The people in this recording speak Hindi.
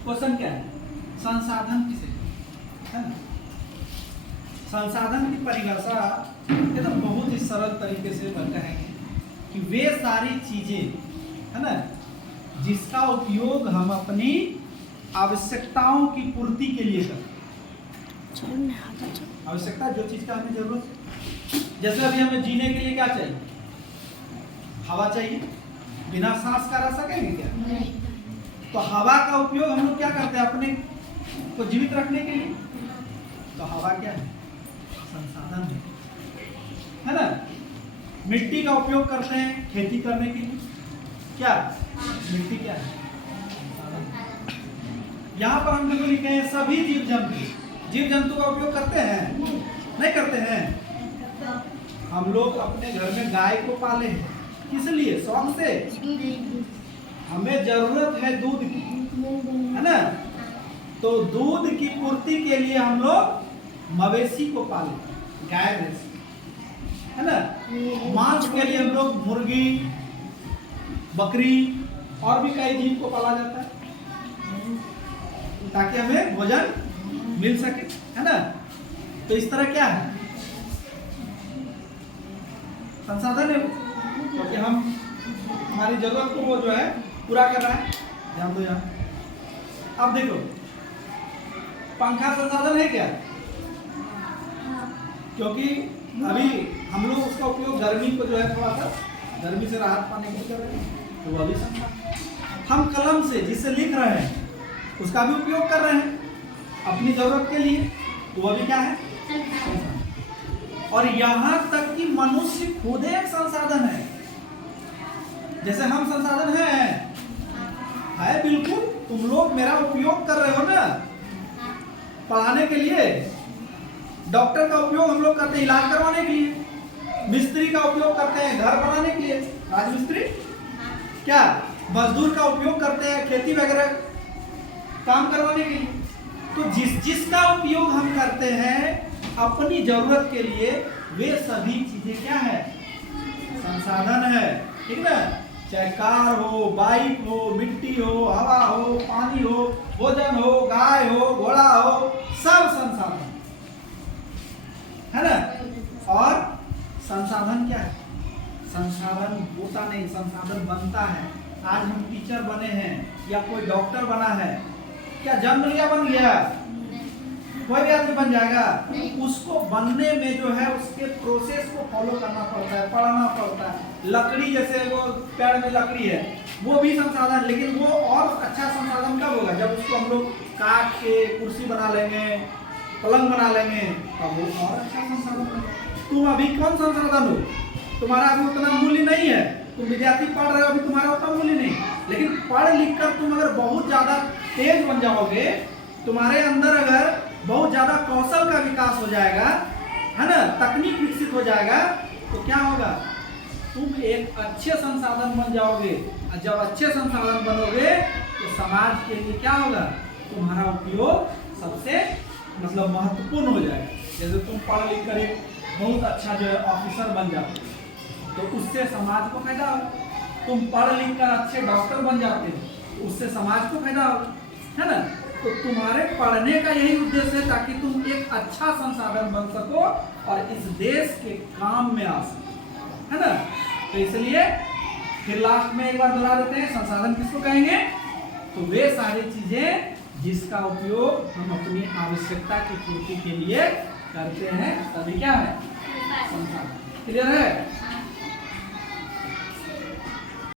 क्वेश्चन क्या है? संसाधन किसे है ना? संसाधन की परिभाषा ये तो बहुत ही सरल तरीके से कहेंगे कि वे सारी चीजें है ना जिसका उपयोग हम अपनी आवश्यकताओं की पूर्ति के लिए करते हैं। आवश्यकता जो चीज का हमें जरूरत है, जैसे अभी हमें जीने के लिए क्या चाहिए? हवा चाहिए। बिना सांस का रह सकेंगे क्या? नहीं। तो हवा का उपयोग हम लोग क्या करते हैं अपने को जीवित रखने के लिए? तो हवा क्या है? संसाधन है ना? मिट्टी का उपयोग करते हैं खेती करने के लिए। क्या मिट्टी क्या है? यहाँ पर हम लोग लिखे हैं सभी जीव जंतु का उपयोग करते हैं? नहीं करते हैं। हम लोग अपने घर में गाय को पाले हैं, किस लिए? शौक से। हमें जरूरत है दूध की, है ना? तो दूध की पूर्ति के लिए हम लोग मवेशी को पाले, गाय भैंस, है ना? मांस के लिए हम लोग मुर्गी, बकरी और भी कई जीव को पाला जाता है ताकि हमें भोजन मिल सके, है ना? तो इस तरह क्या है? संसाधन है, क्योंकि हम हमारी जरूरत को वो जो है पूरा कर रहा है। ध्यान दो यहाँ। अब देखो, पंखा संसाधन है क्या? क्योंकि अभी हम लोग उसका उपयोग गर्मी को जो है थोड़ा सा गर्मी से राहत पाने के लिए कर रहे हैं, तो वह भी संसाधन। हम कलम से जिससे लिख रहे हैं उसका भी उपयोग कर रहे हैं अपनी जरूरत के लिए, तो वह भी क्या है? और यहाँ तक कि मनुष्य खुद एक संसाधन है। जैसे हम संसाधन है बिल्कुल। तुम लोग मेरा उपयोग कर रहे हो ना पढ़ाने के लिए। डॉक्टर का उपयोग हम लोग करते हैं इलाज करवाने के लिए। मिस्त्री का उपयोग करते हैं घर बनाने के लिए, राजमिस्त्री। क्या मजदूर का उपयोग करते हैं खेती वगैरह काम करवाने के लिए। तो जिसका उपयोग हम करते हैं अपनी जरूरत के लिए, वे सभी चीजें क्या है? संसाधन है, ठीक ना? चाहे कार हो, बाइक हो, मिट्टी हो, हवा हो, पानी हो, भोजन हो, गाय हो, घोड़ा हो, सब संसाधन है ना? और संसाधन क्या है? संसाधन होता नहीं, संसाधन बनता है। आज हम टीचर बने हैं या कोई डॉक्टर बना है, क्या जन्म लिया बन गया? कोई भी आदमी बन जाएगा? उसको बनने में जो है उसके प्रोसेस को फॉलो करना पड़ता है, पढ़ना पड़ता है। लकड़ी जैसे वो पेड़ में लकड़ी है, वो भी संसाधन, लेकिन वो और अच्छा संसाधन कब होगा? जब उसको हम लोग काट के कुर्सी बना लेंगे, पलंग बना लेंगे, तब वो और अच्छा संसाधन होगा। तुम अभी कौन संसाधन हो? तुम्हारा अभी उतना मूल्य नहीं है। तुम विद्यार्थी पढ़ रहे हो, अभी तुम्हारा उतना मूल्य नहीं, लेकिन पढ़ लिख कर तुम अगर बहुत ज्यादा तेज बन जाओगे, तुम्हारे अंदर अगर बहुत ज्यादा कौशल का विकास हो जाएगा, है ना, तकनीक विकसित हो जाएगा, तो क्या होगा? तुम एक अच्छे संसाधन बन जाओगे। और जब अच्छे संसाधन बनोगे तो समाज के लिए क्या होगा? तुम्हारा उपयोग सबसे मतलब महत्वपूर्ण हो जाएगा। जैसे तुम पढ़ लिख कर एक बहुत अच्छा जो है ऑफिसर बन जाते हो, तो उससे समाज को फायदा होगा। तुम पढ़ लिख कर अच्छे डॉक्टर बन जाते हो, तो उससे समाज को फायदा होगा, है ना? तो तुम्हारे पढ़ने का यही उद्देश्य है ताकि तुम एक अच्छा संसाधन बन सको और इस देश के काम में आ सको, है ना? तो इसलिए फिर लास्ट में एक बार दोहरा देते हैं, संसाधन किसको कहेंगे? तो वे सारी चीजें जिसका उपयोग हम अपनी आवश्यकता की पूर्ति के लिए करते हैं, तभी क्या है? संसाधन। क्लियर है?